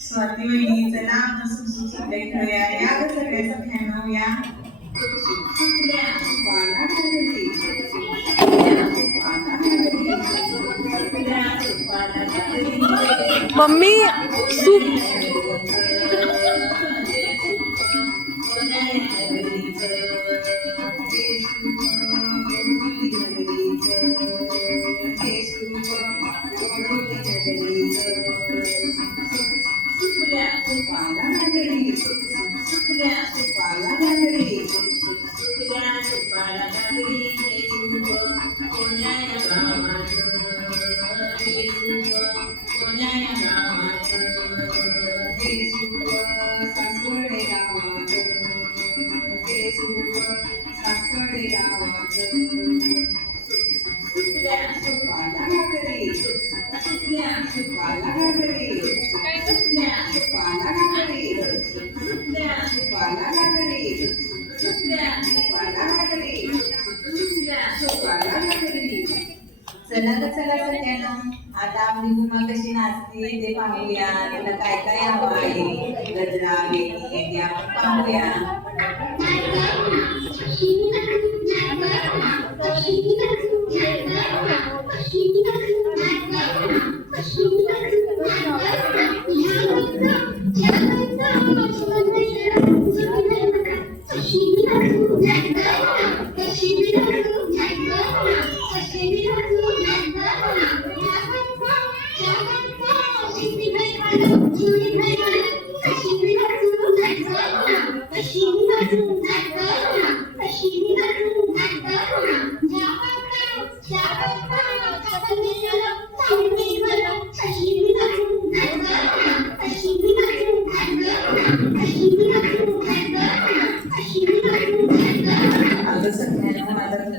स्वाती वहिनी चला आपण सुटले खेळूया या सगळ्या सख्यानो या मम्मी सूप चला सगळ्यांना आता आपली गुमा कशी नाचते ते पाहूया. त्याला काय काय हवं आहे गजरा वेणी ते आपण पाहूया.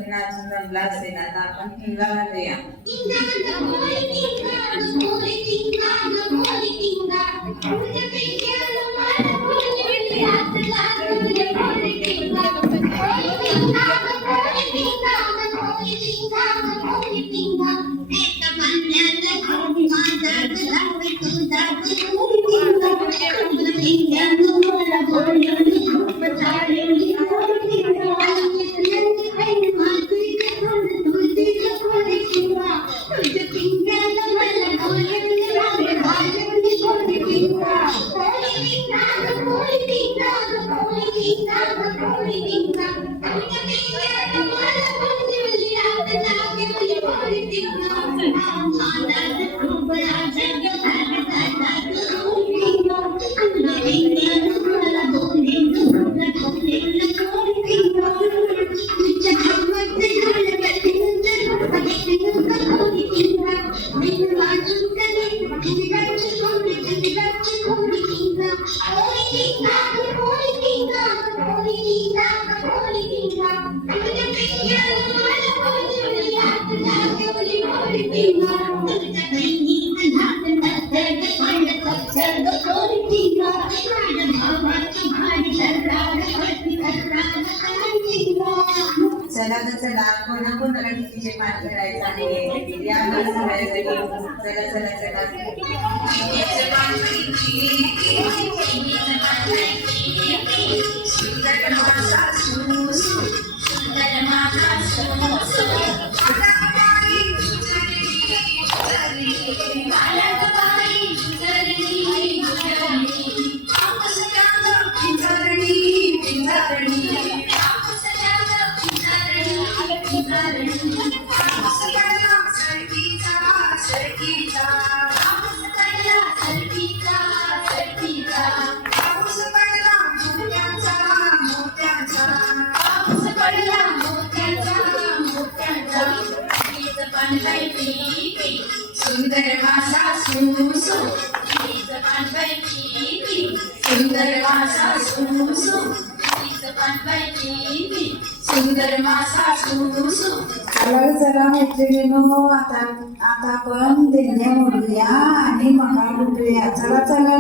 नाचून रमला असेल आता आपण हिंगा घालूया. Thank you. चला तर चला कोणाकोणाला कितीचे पाठ करायचं आहे या मला सगळ्यासाठी चला चला चला सुंदर मासा सुसु सुंदर मासा सुसु सुंदर मासा सुसु चला चला मैत्रिणींनो आता आपण दिंड्या मोडूया आणि मका लुटूया चला चला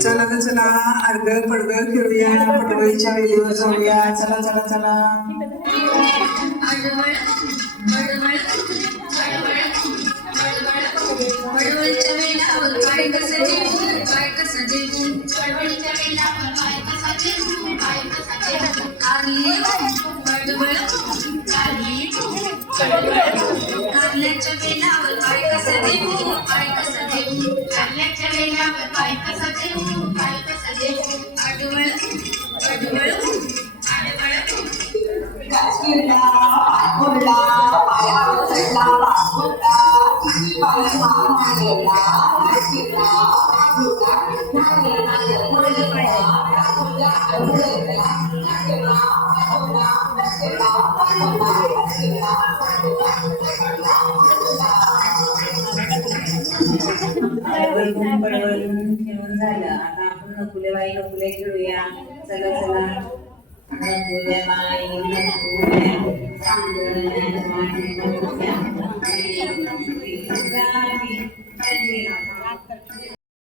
चला तर चला अर्ध पडद खेळूया पटवळीच्या वेळेवर जाऊया चला चला चला पडवळीच्या वेळेवर पाय कसं जेवून पाय कसं जेवून पडवळीच्या वेळेवर पाय कसा जेवून पाय कसा जेवून कारली पडवळ कारली कारल्याच्या वेळेवर पाय कसं जेवून पाय कसं जेवून कारल्याच्या वेळेवर पाय कसा जेवून पाय कसा जेवून पडवळ पडवळ खेळून झालं आता आपण नकुले बाई नकुले खेळूया चला चला नकुल्या बाई नकुल्या